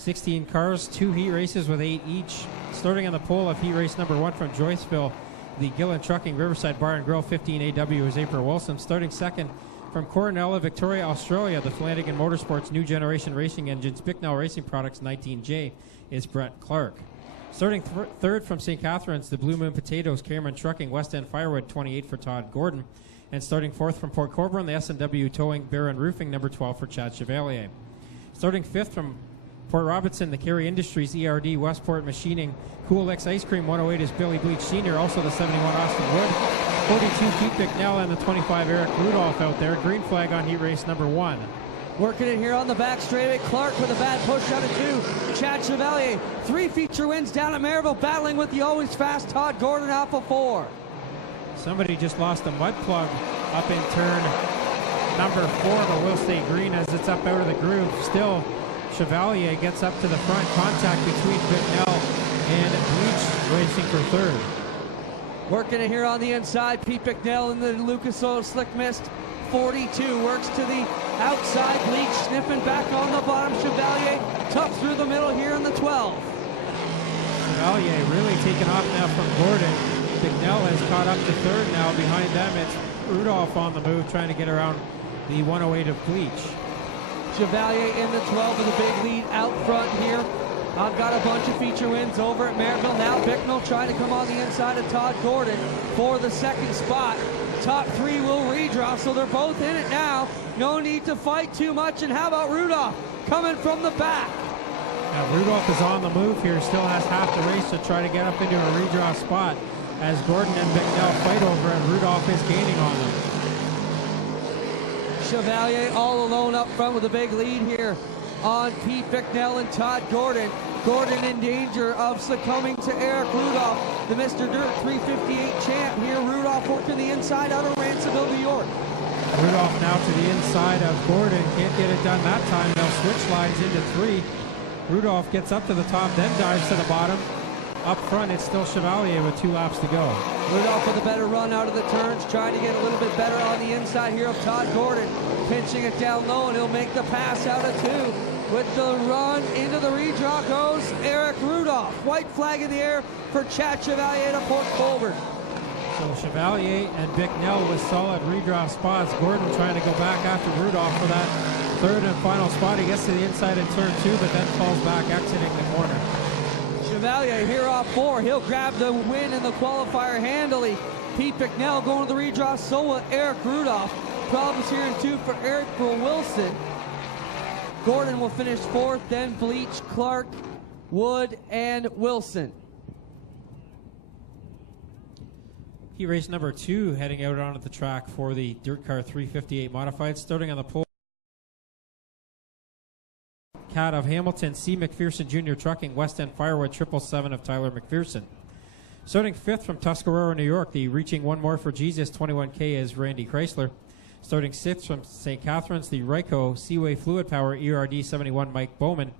16 cars, 2 heat races with 8 each. Starting on the pole of heat race number 1 from Joyceville, the Gillen Trucking Riverside Bar and Grill 15 AW is April Wilson. Starting second from Coronella, Victoria, Australia, the Flanagan Motorsports New Generation Racing Engines, Bicknell Racing Products 19J is Brett Clark. Starting third from St. Catharines, the Blue Moon Potatoes, Cameron Trucking, West End Firewood 28 for Todd Gordon. And starting fourth from Port Colborne, the S&W Towing, Barron Roofing, number 12 for Chad Chevalier. Starting fifth from Port Robertson, the Carey Industries, ERD, Westport Machining, Kool Ice Cream 108 is Billy Bleach Sr., also the 71 Austin Wood, 42 Pete Bicknell, and the 25 Eric Rudolph out there. Green flag on heat race number 1. Working it here on the back straightaway. Clark with a bad push out of 2. Chad Chevalier, 3 feature wins down at Maryville, battling with the always fast Todd Gordon out for 4. Somebody just lost a mud plug up in turn number 4, but we'll stay green as it's up out of the groove. Still, Chevalier gets up to the front. Contact between Bicknell and Bleach racing for third. Working it here on the inside. Pete Bicknell in the Lucas Oil Slick Mist. 42 works to the outside. Bleach sniffing back on the bottom. Chevalier tough through the middle here in the 12. Chevalier really taking off now from Gordon. Bicknell has caught up to third now. Behind them, it's Rudolph on the move, trying to get around the 108 of Bleach. Chevalier in the 12 with a big lead out front here. I've got a bunch of feature wins over at Maryville. Now Bicknell trying to come on the inside of Todd Gordon for the second spot. Top 3 will redraw, so they're both in it now. No need to fight too much. And how about Rudolph coming from the back? Now Rudolph is on the move here, still has half the race to try to get up into a redraw spot as Gordon and Bicknell fight over, and Rudolph is gaining on them. Chevalier all alone up front with a big lead here on Pete Bicknell and Todd Gordon. Gordon in danger of succumbing to Eric Rudolph, the Mr. Dirt 358 champ here. Rudolph working the inside out of Ransomville, New York. Rudolph now to the inside of Gordon. Can't get it done that time. They'll switch lines into 3. Rudolph gets up to the top, then dives to the bottom. Up front, it's still Chevalier with 2 laps to go. Rudolph with a better run out of the turns, trying to get a little bit better on the inside here of Todd Gordon. Pinching it down low, and he'll make the pass out of 2. With the run into the redraw goes Eric Rudolph. White flag in the air for Chad Chevalier to Port Colborne. So Chevalier and Bicknell with solid redraw spots. Gordon trying to go back after Rudolph for that third and final spot. He gets to the inside in turn 2, but then falls back, exiting the corner. Chevalier here off 4. He'll grab the win in the qualifier handily. Pete Bicknell going to the redraw, so will Eric Rudolph. Problems here in 2 for Eric Wilson. Gordon will finish 4th, then Bleach, Clark, Wood, and Wilson. Heat race number 2 heading out onto the track for the Dirt Car 358 Modified. Starting on the pole, Cat of Hamilton, C. McPherson Jr. Trucking, West End Firewood, 777 of Tyler McPherson. Starting 5th from Tuscarora, New York, the Reaching One More for Jesus 21K is Randy Chrysler. Starting 6th from St. Catharines, the Ryco Seaway Fluid Power ERD 71 Mike Bowman.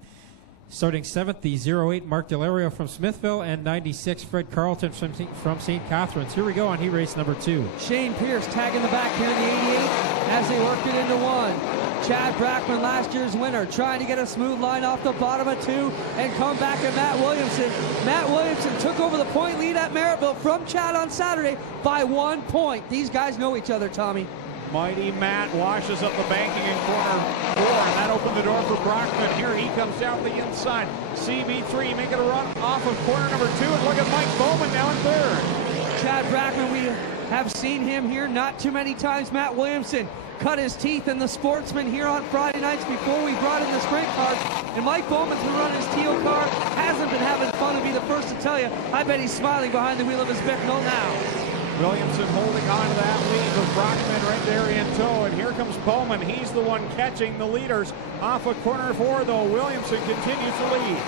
Starting 7th, the 08 Mark Delario from Smithville, and 96 Fred Carlton from St. Catharines. Here we go on heat race number 2. Shane Pierce tagging the back here in the 88 as they work it into 1. Chad Brackman, last year's winner, trying to get a smooth line off the bottom of 2 and come back at Matt Williamson. Matt Williamson took over the point lead at Maryville from Chad on Saturday by 1 point. These guys know each other, Tommy. Mighty Matt washes up the banking in corner 4, and that opened the door for Brockman. Here he comes down the inside. CB3 making a run off of corner number 2, and look at Mike Bowman now in 3rd. Chad Brackman, we have seen him here not too many times. Matt Williamson cut his teeth in the Sportsman here on Friday nights before we brought in the sprint cars. And Mike Bowman's been running his Teal car, hasn't been having fun, to be the first to tell you. I bet he's smiling behind the wheel of his Bicknell now. Williamson holding on to that lead with Brockman right there in tow, and here comes Bowman. He's the one catching the leaders off of corner 4, though. Williamson continues to lead.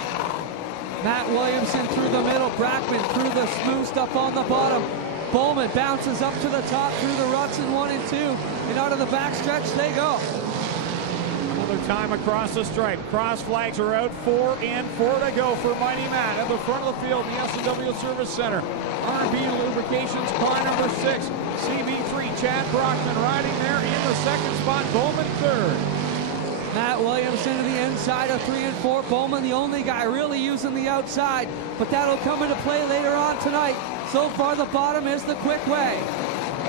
Matt Williamson through the middle, Brackman through the smooth stuff on the bottom. Bowman bounces up to the top through the ruts in 1 and 2, and out of the backstretch they go. Another time across the stripe. Cross flags are out. 4 and 4 to go for Mighty Matt at the front of the field, the S&W Service Center. R&B Lubrications, car number 6. CB3, Chad Brockman riding there in the 2nd spot. Bowman 3rd. Matt Williamson to the inside of 3 and 4. Bowman, the only guy really using the outside, but that'll come into play later on tonight. So far, the bottom is the quick way.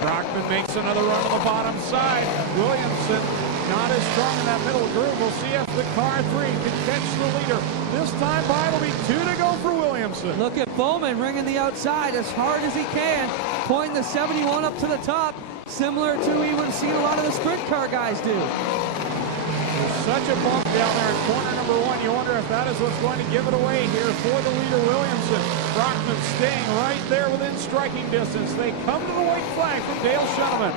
Brockman makes another run on the bottom side. Williamson not as strong in that middle groove. We'll see if the car 3 can catch the leader. This time by, it'll be 2 to go for Williamson. Look at Bowman ringing the outside as hard as he can, pointing the 71 up to the top, similar to we would have seen a lot of the sprint car guys do. There's such a bump down there in corner number 1. You wonder if that is what's going to give it away here for the leader, Williamson. Brockman staying right there within striking distance. They come to the white flag from Dale Schoeneman.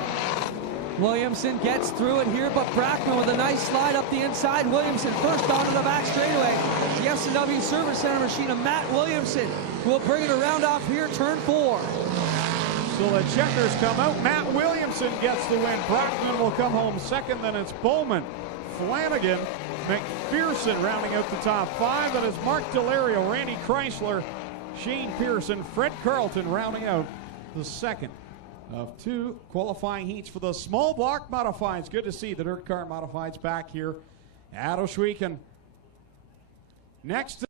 Williamson gets through it here, but Brackman with a nice slide up the inside. Williamson first onto the back straightaway. The S&W Service Center machine of Matt Williamson will bring it around off here, turn 4. So the checkers come out. Matt Williamson gets the win. Brockman will come home second. Then it's Bowman, Flanagan, McPherson rounding out the top 5. That is Mark Delario, Randy Chrysler, Shane Pearson, Fred Carlton rounding out the second of 2 qualifying heats for the small block modifieds. Good to see the dirt car modifieds back here at Ohsweken. Next,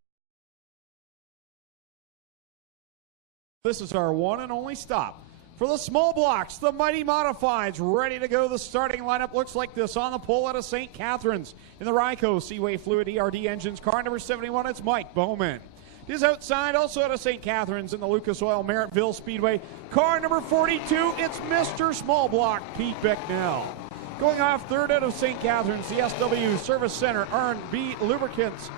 this is our one and only stop for the small blocks. The mighty modifieds ready to go. The starting lineup looks like this on the pole out of St. Catharines. In the Ryco Seaway Fluid ERD engines, car number 71, it's Mike Bowman. Is outside, also out of St. Catharines in the Lucas Oil Merrittville Speedway. Car number 42, it's Mr. Small Block, Pete Bicknell. Going off third out of St. Catharines, the SW Service Center, R&B Lubricants.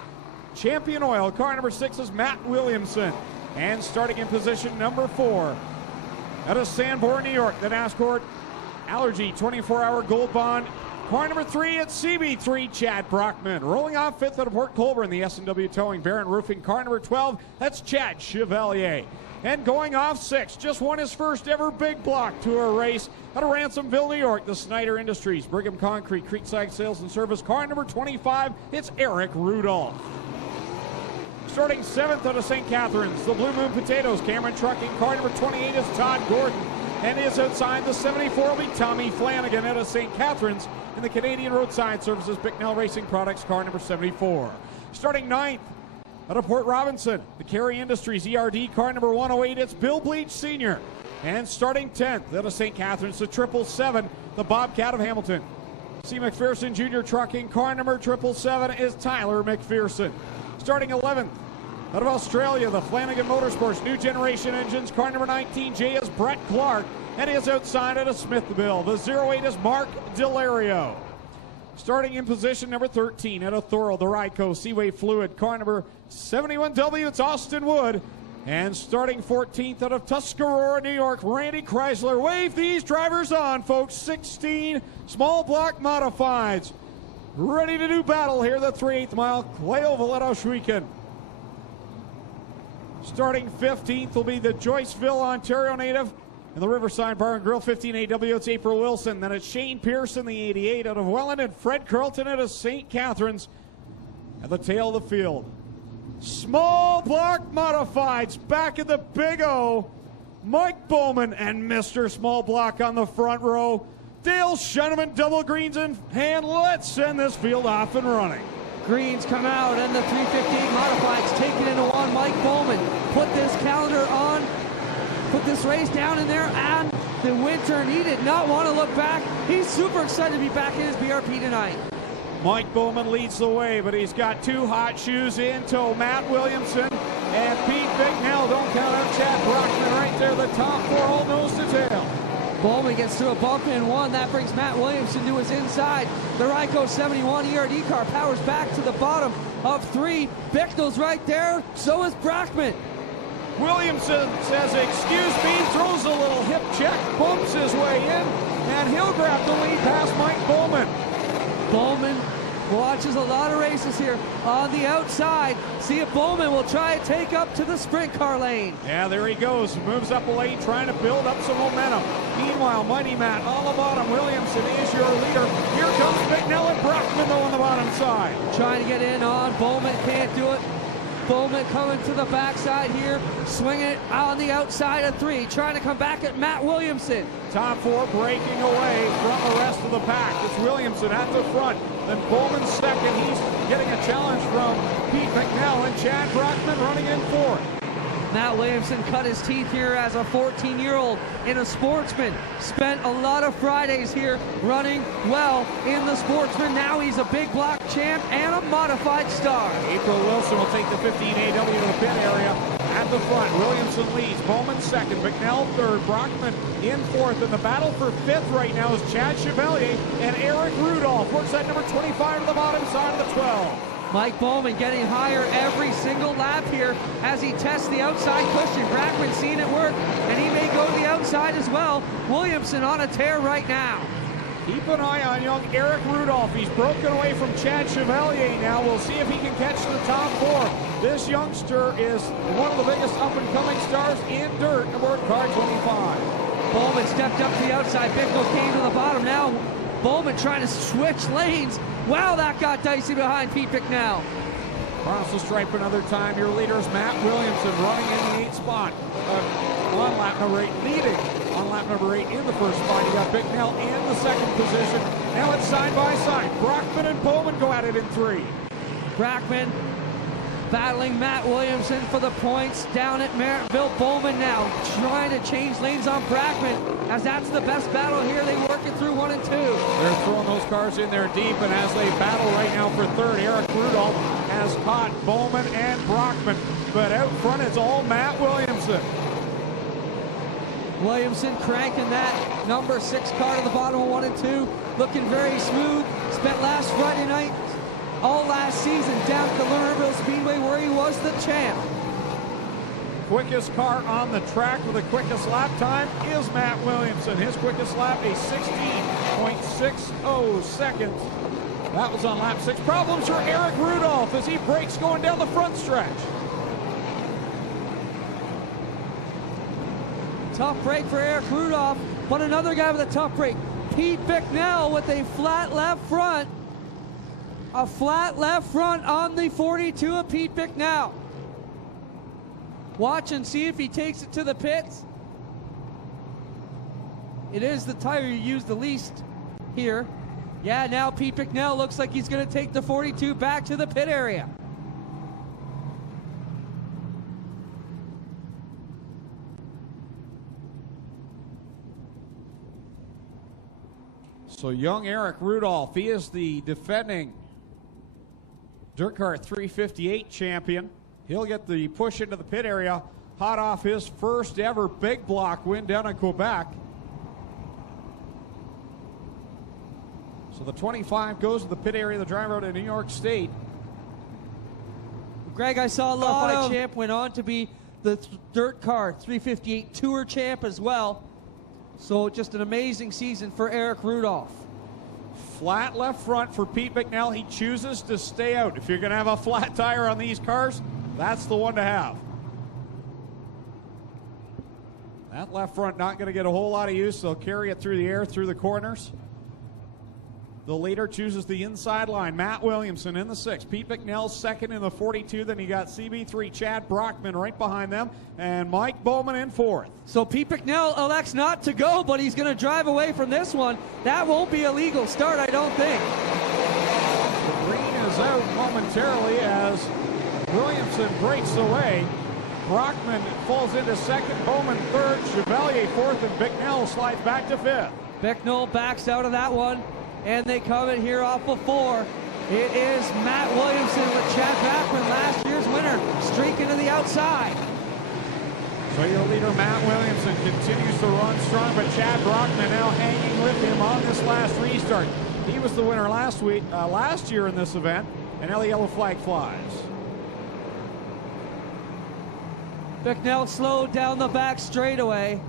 Champion Oil, car number 6 is Matt Williamson. And starting in position number 4, out of Sanborn, New York, the NASCAR Allergy 24-hour Gold Bond. Car number 3 at CB3, Chad Brockman. Rolling off 5th out of Port Colborne, the S&W Towing Barron Roofing. Car number 12, that's Chad Chevalier. And going off 6th, just won his first ever big block tour race out of Ransomville, New York, the Snyder Industries, Brigham Concrete, Creekside Sales and Service. Car number 25, it's Eric Rudolph. Starting 7th out of St. Catharines, the Blue Moon Potatoes, Cameron Trucking. Car number 28 is Todd Gordon. And is outside the 74 will be Tommy Flanagan out of St. Catharines in the Canadian Roadside Services Bicknell Racing Products, car number 74. Starting 9th out of Port Robinson, the Carey Industries ERD, car number 108, it's Bill Bleach Sr. And starting 10th out of St. Catharines, the 777, the Bobcat of Hamilton. C. McPherson Jr. Trucking, car number 777 is Tyler McPherson. Starting 11th out of Australia, the Flanagan Motorsports New Generation Engines, car number 19, J is Brett Clark, and is outside out of Smithville. The 08 is Mark Delario. Starting in position number 13 out of Thorold, the Ryco Seaway Fluid, car number 71W, it's Austin Wood. And starting 14th out of Tuscarora, New York, Randy Chrysler. Wave these drivers on, folks. 16 small block modifieds. Ready to do battle here, the 3/8 mile Clay Oval at Ohsweken. Starting 15th will be the Joyceville, Ontario native, and the Riverside Bar and Grill 15AW. It's April Wilson. Then it's Shane Pearson, the 88 out of Welland, and Fred Carlton out of St. Catharines at the tail of the field. Small block modifieds back at the Big O. Mike Bowman and Mr. Small Block on the front row. Dale Schoeneman, double greens in hand. Let's send this field off and running. Greens come out, and the 358 modifieds taken into one. Mike Bowman put this calendar on, put this race down in there, and the winter, and he did not want to look back. He's super excited to be back in his BRP tonight. Mike Bowman leads the way, but he's got 2 hot shoes in tow. Matt Williamson and Pete Bicknell. Don't count out Chad Brockman right there, the top 4, all nose to tail. Bowman gets through a bump in 1. That brings Matt Williamson to his inside. The Ryco 71 ERD car powers back to the bottom of 3. Bicknell's right there. So is Brockman. Williamson says, excuse me, throws a little hip check, bumps his way in, and he'll grab the lead past Mike Bowman. Bowman watches a lot of races here on the outside. See if Bowman will try to take up to the sprint car lane. Yeah, there he goes. Moves up a lane, trying to build up some momentum. Meanwhile, Mighty Matt on the bottom. Williamson is your leader. Here comes Bicknell and Brockman though on the bottom side. Trying to get in on Bowman, can't do it. Bowman coming to the backside here, swinging it on the outside of 3, trying to come back at Matt Williamson. Top 4 breaking away from the rest of the pack. It's Williamson at the front. Then Bowman second. He's getting a challenge from Pete McNell, and Chad Brockman running in fourth. Matt Williamson cut his teeth here as a 14-year-old in a Sportsman. Spent a lot of Fridays here running well in the Sportsman. Now he's a big block champ and a modified star. April Wilson will take the 15 AW to the pit area. At the front, Williamson leads, Bowman second, McNell third, Brockman in fourth. And the battle for fifth right now is Chad Chevalier and Eric Rudolph. Works at number 25 to the bottom side of the 12. Mike Bowman getting higher every single lap here as he tests the outside cushion. Brackman seeing it work, and he may go to the outside as well. Williamson on a tear right now. Keep an eye on young Eric Rudolph. He's broken away from Chad Chevalier now. We'll see if he can catch the top 4. This youngster is one of the biggest up-and-coming stars in dirt aboard car 25. Bowman stepped up to the outside. Bicknell came to the bottom. Now Bowman trying to switch lanes. Wow, that got dicey behind Pete McNell. Across the stripe another time. Your leader is Matt Williamson running in the 8th spot. On lap number 8, leading on lap number 8 in the first spot. You got Bicknell in the second position. Now it's side by side. Brockman and Bowman go at it in 3. Brackman battling Matt Williamson for the points down at Merrittville. Bowman now trying to change lanes on Brackman, as that's the best battle here. They work it through 1 and 2. They're throwing those cars in there deep, and as they battle right now for third, Eric Rudolph has caught Bowman and Brockman. But out front, it's all Matt Williamson. Williamson cranking that number 6 car to the bottom of 1 and 2. Looking very smooth. Spent last Friday night, all last season, down at the Lernerville Speedway where he was the champ. Quickest car on the track with the quickest lap time is Matt Williamson. His quickest lap, a 16.60 seconds. That was on lap 6. Problems for Eric Rudolph as he brakes going down the front stretch. Tough break for Eric Rudolph, but another guy with a tough break. Pete Bicknell with a flat left front. A flat left front on the 42 of Pete Bicknell. Watch and see if he takes it to the pits. It is the tire you use the least here. Yeah, now Pete Bicknell looks like he's going to take the 42 back to the pit area. So young Eric Rudolph, he is the defending Dirt Car 358 champion. He'll get the push into the pit area, hot off his first ever big block win down in Quebec. So the 25 goes to the pit area of the drive road in New York State. Greg, I saw Modified Champ went on to be the Dirt Car 358 Tour Champ as well. So just an amazing season for Eric Rudolph. Flat left front for Pete McNell. He chooses to stay out. If you're going to have a flat tire on these cars, that's the one to have. That left front not going to get a whole lot of use. They'll carry it through the air, through the corners. The leader chooses the inside line. Matt Williamson in the 6. Pete McNell second in the 42. Then you got CB3 Chad Brockman right behind them. And Mike Bowman in 4th. So Pete McNell elects not to go, but he's going to drive away from this one. That won't be a legal start, I don't think. The green is out momentarily as Williamson breaks away. Brockman falls into second. Bowman third. Chevalier fourth. And Bicknell slides back to 5th. Bicknell backs out of that one. And they come in here off of 4. It is Matt Williamson with Chad Brockman, last year's winner, streaking to the outside. So your leader, Matt Williamson, continues to run strong, but Chad Brockman now hanging with him on this last restart. He was the winner last year in this event, and now the yellow flag flies. Bicknell slowed down the back straightaway.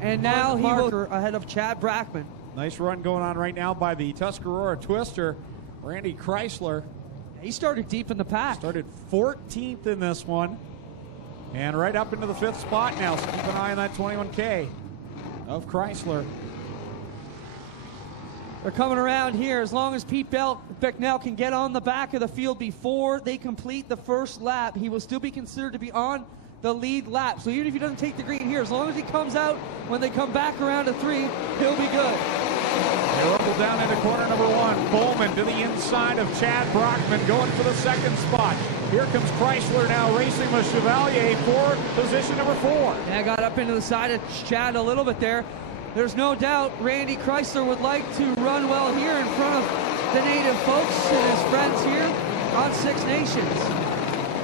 And now he will ahead of Chad Brockman. Nice run going on right now by the Tuscarora Twister, Randy Chrysler. He started deep in the pack. Started 14th in this one. And right up into the 5th spot now. So keep an eye on that 21K of Chrysler. They're coming around here. As long as Pete Bicknell can get on the back of the field before they complete the first lap, he will still be considered to be on the lead lap. So even if he doesn't take the green here, as long as he comes out when they come back around to 3, he'll be good. They rumble down into corner number 1. Bowman to the inside of Chad Brockman, going for the second spot. Here comes Chrysler now racing with Chevalier for position number 4. Yeah, got up into the side of Chad a little bit there. There's no doubt Randy Chrysler would like to run well here in front of the native folks and his friends here on Six Nations.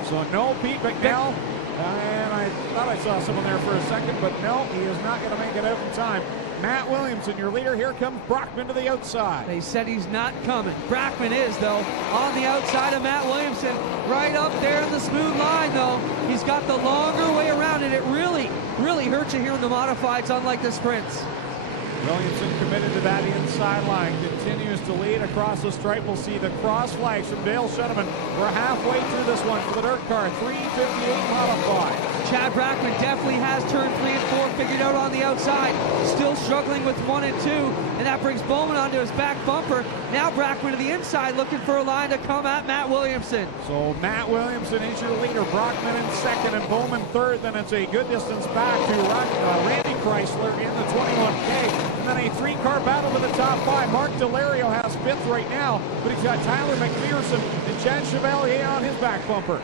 So no Pete Bicknell. And I thought I saw someone there for a second, but no, he is not going to make it out in time. Matt Williamson, your leader. Here comes Brockman to the outside. They said he's not coming. Brockman is, though, on the outside of Matt Williamson. Right up there in the smooth line, though. He's got the longer way around, and it really, really hurts you here in the modifieds, unlike the sprints. Williamson committed to that inside line, continues to lead across the stripe. We'll see the cross flags from Dale Shuttleman. We're halfway through this one for the dirt car, 3:58 modified. Chad Brockman definitely has turn 3 and 4 figured out on the outside. Still struggling with 1 and 2, and that brings Bowman onto his back bumper. Now Brockman to the inside, looking for a line to come at Matt Williamson. So Matt Williamson is your leader. Brockman in second and Bowman third. Then it's a good distance back to Randy Chrysler in the 21K. And then a 3-car battle to the top 5. Mark Delario has 5th right now, but he's got Tyler McPherson and Chad Chevalier on his back bumper.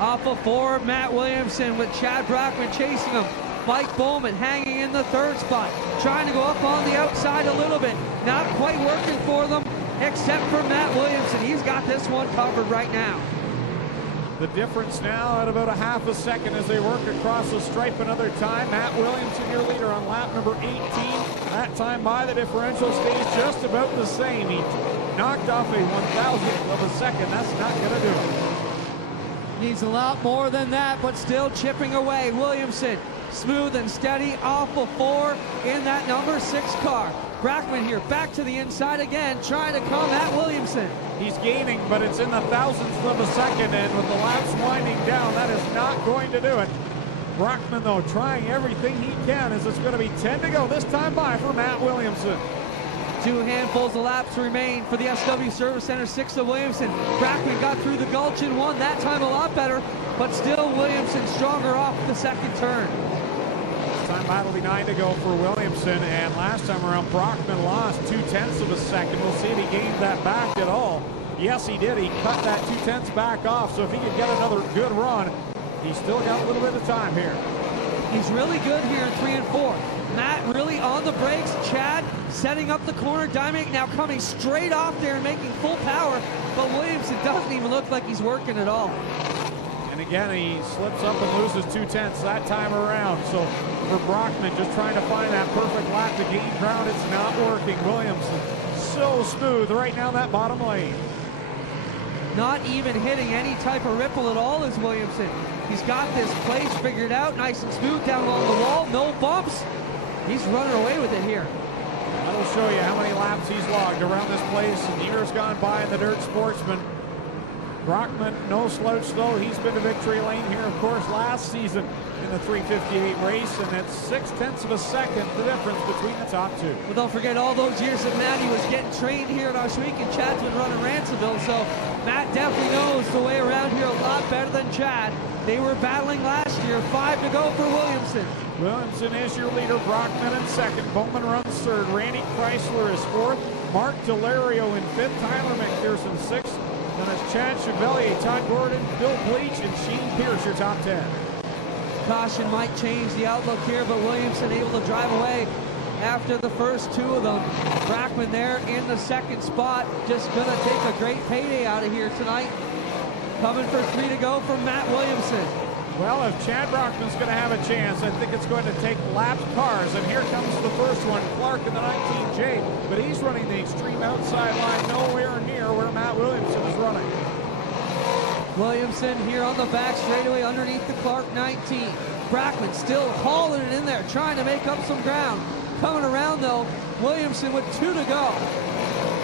Off of 4, Matt Williamson with Chad Brockman chasing him. Mike Bowman hanging in the 3rd spot, trying to go up on the outside a little bit. Not quite working for them, except for Matt Williamson. He's got this one covered right now. The difference now at about a half a second as they work across the stripe another time. Matt Williamson, your leader on lap number 18. That time by the differential stays just about the same. He knocked off a 1,000th of a second. That's not going to do it. Needs a lot more than that, but still chipping away. Williamson, smooth and steady, off of 4 in that number 6 car. Brockman here, back to the inside again, trying to come at Williamson. He's gaining, but it's in the 1,000th of a second, and with the laps winding down, that is not going to do it. Brockman, though, trying everything he can as it's going to be 10 to go this time by for Matt Williamson. 2 handfuls of laps remain for the SW Service Center. 6 of Williamson. Brockman got through the gulch and won that time a lot better, but still Williamson stronger off the second turn. This time by will be 9 to go for Williamson, and last time around Brockman lost 0.2 of a second. We'll see if he gained that back at all. Yes, he did. He cut that 0.2 back off, so if he could get another good run, he's still got a little bit of time here. He's really good here in 3 and 4. Matt really on the brakes. Chad setting up the corner. Dymak now coming straight off there and making full power, but Williamson doesn't even look like he's working at all. And again, he slips up and loses 0.2 that time around. So for Brockman, just trying to find that perfect lap to gain ground, it's not working. Williamson so smooth right now that bottom lane. Not even hitting any type of ripple at all is Williamson. He's got this place figured out, nice and smooth down along the wall, no bumps. He's running away with it here. That'll show you how many laps he's logged around this place in years gone by in the Dirt Sportsman. Brockman, no slouch though. He's been to victory lane here, of course, last season in the 3:58 race, and it's 0.6 of a second the difference between the top 2. Well, don't forget all those years that Matty was getting trained here at Oshweek, and Chad's been running Ransomville, so Matt definitely knows the way around here a lot better than Chad. They were battling last year. 5 to go for Williamson. Williamson is your leader. Brockman in second. Bowman runs third. Randy Chrysler is fourth. Mark Delario in fifth. Tyler McPherson sixth. Then it's Chad Chevalier, Todd Gordon, Bill Bleach, and Shane Pierce, your top 10. Caution might change the outlook here, but Williamson able to drive away after the first 2 of them. Brockman there in the second spot. Just going to take a great payday out of here tonight. Coming for 3 to go from Matt Williamson. Well, if Chad Brockman's going to have a chance, I think it's going to take lapped cars. And here comes the first one, Clark in the 19J. But he's running the extreme outside line, nowhere near where Matt Williamson is running. Williamson here on the back straightaway underneath the Clark 19. Brockman still hauling it in there, trying to make up some ground. Coming around though, Williamson with 2 to go.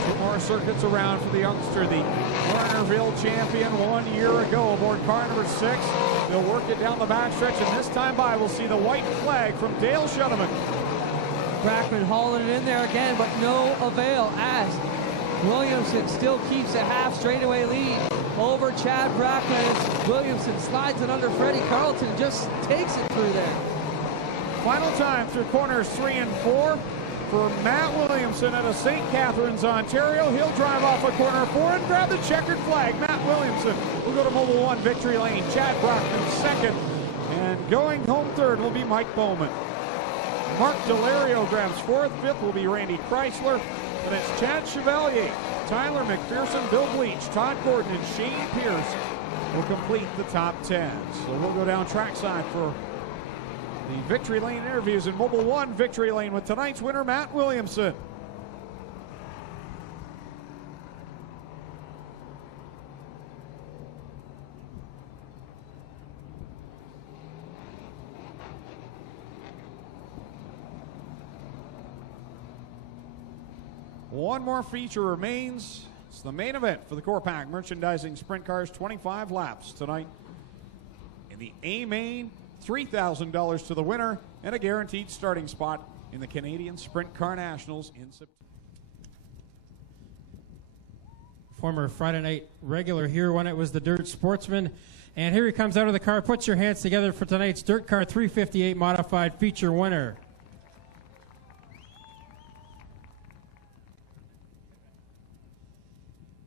2 more circuits around for the youngster, the Warnerville champion 1 year ago aboard car number 6. They'll work it down the backstretch, and this time by we'll see the white flag from Dale Shuttleman. Brackman hauling it in there again, but no avail as Williamson still keeps a half straightaway lead over Chad Brackman as Williamson slides it under Freddie Carlton, just takes it through there. Final time through corners 3 and 4 for Matt Williamson out of St. Catharines, Ontario. He'll drive off a corner 4 and grab the checkered flag. Matt Williamson will go to Mobile 1 victory lane. Chad Brackman second, and going home third will be Mike Bowman. Mark Delario grabs fourth. Fifth will be Randy Chrysler. And it's Chad Chevalier, Tyler McPherson, Bill Bleach, Todd Gordon, and Shane Pierce will complete the top 10. So we'll go down trackside for the victory lane interviews in Mobile 1 victory lane with tonight's winner, Matt Williamson. One more feature remains. It's the main event for the Core Pack Merchandising Sprint Cars, 25 laps tonight. In the A main, $3,000 to the winner and a guaranteed starting spot in the Canadian Sprint Car Nationals in September. Former Friday night regular here when it was the Dirt Sportsman. And here he comes out of the car. Put your hands together for tonight's Dirt Car 358 Modified feature winner.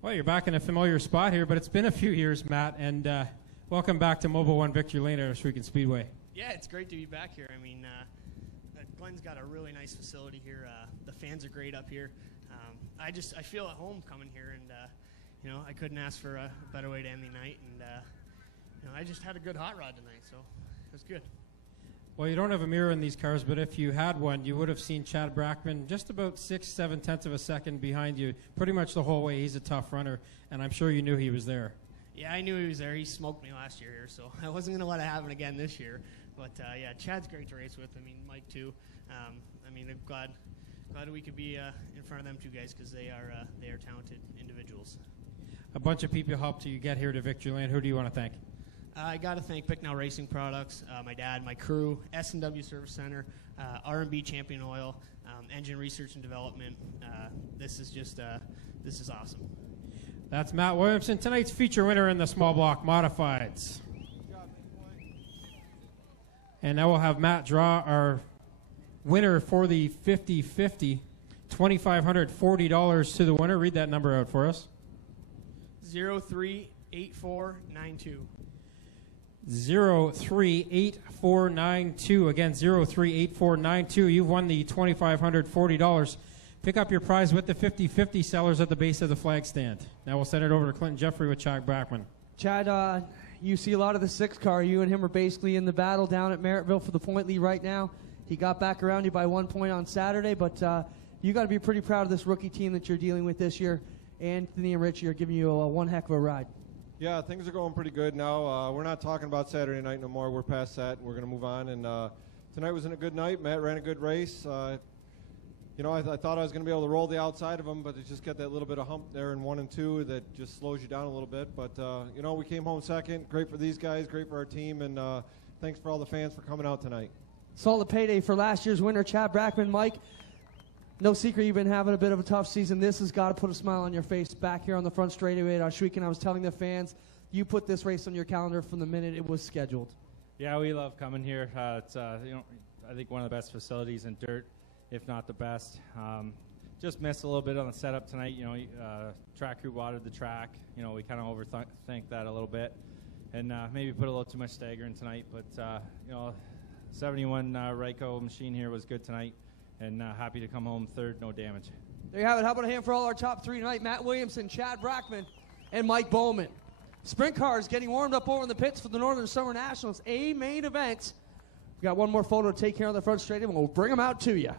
Well, you're back in a familiar spot here, but it's been a few years, Matt, and welcome back to Mobile 1 Victory Lane at Oswego Speedway. Yeah, it's great to be back here. I mean, Glenn's got a really nice facility here. The fans are great up here. I feel at home coming here, and I couldn't ask for a better way to end the night. And I just had a good hot rod tonight, so it was good. Well, you don't have a mirror in these cars, but if you had one, you would have seen Chad Brackman just about 6/7 of a second behind you pretty much the whole way. He's a tough runner, and I'm sure you knew he was there. Yeah, I knew he was there. He smoked me last year here, so I wasn't going to let it happen again this year. But, yeah, Chad's great to race with. I mean, Mike, too. I'm glad we could be in front of them two guys because they are talented individuals. A bunch of people helped you get here to Victory Lane. Who do you want to thank? I got to thank Bicknell Racing Products, my dad, my crew, S&W Service Center, R&B Champion Oil, Engine Research and Development. This is awesome. That's Matt Williamson, tonight's feature winner in the small block modifieds. And now we'll have Matt draw our winner for the 50-50, $2,540 to the winner. Read that number out for us. 038492. 038492. Again, 038492. You've won the $2,540. Pick up your prize with the 50-50 sellers at the base of the flag stand. Now we'll send it over to Clinton Jeffrey with Chad Brackman. Chad, you see a lot of the 6 car. You and him are basically in the battle down at Merrittville for the point lead right now. He got back around you by 1 point on Saturday, but you got to be pretty proud of this rookie team that you're dealing with this year. Anthony and Richie are giving you one heck of a ride. Yeah, things are going pretty good now. We're not talking about Saturday night no more. We're past that. We're going to move on. And tonight was a good night. Matt ran a good race. I thought I was going to be able to roll the outside of him, but it just got that little bit of hump there in 1 and 2 that just slows you down a little bit. But, we came home second. Great for these guys. Great for our team. And thanks for all the fans for coming out tonight. Solid payday for last year's winner, Chad Brackman. Mike, no secret you've been having a bit of a tough season. This has got to put a smile on your face back here on the front straightaway at Oswego. I was telling the fans, you put this race on your calendar from the minute it was scheduled. Yeah, we love coming here. It's I think one of the best facilities in dirt, if not the best. Just missed a little bit on the setup tonight. Track crew watered the track. We kind of overthink that a little bit, and maybe put a little too much stagger in tonight. But 71 Ryko machine here was good tonight, and happy to come home third, no damage. There you have it. How about a hand for all our top 3 tonight? Matt Williamson, Chad Brackman, and Mike Bowman. Sprint cars getting warmed up over in the pits for the Northern Summer Nationals, a main event. We got one more photo to take here on the front straightaway, and we'll bring them out to you.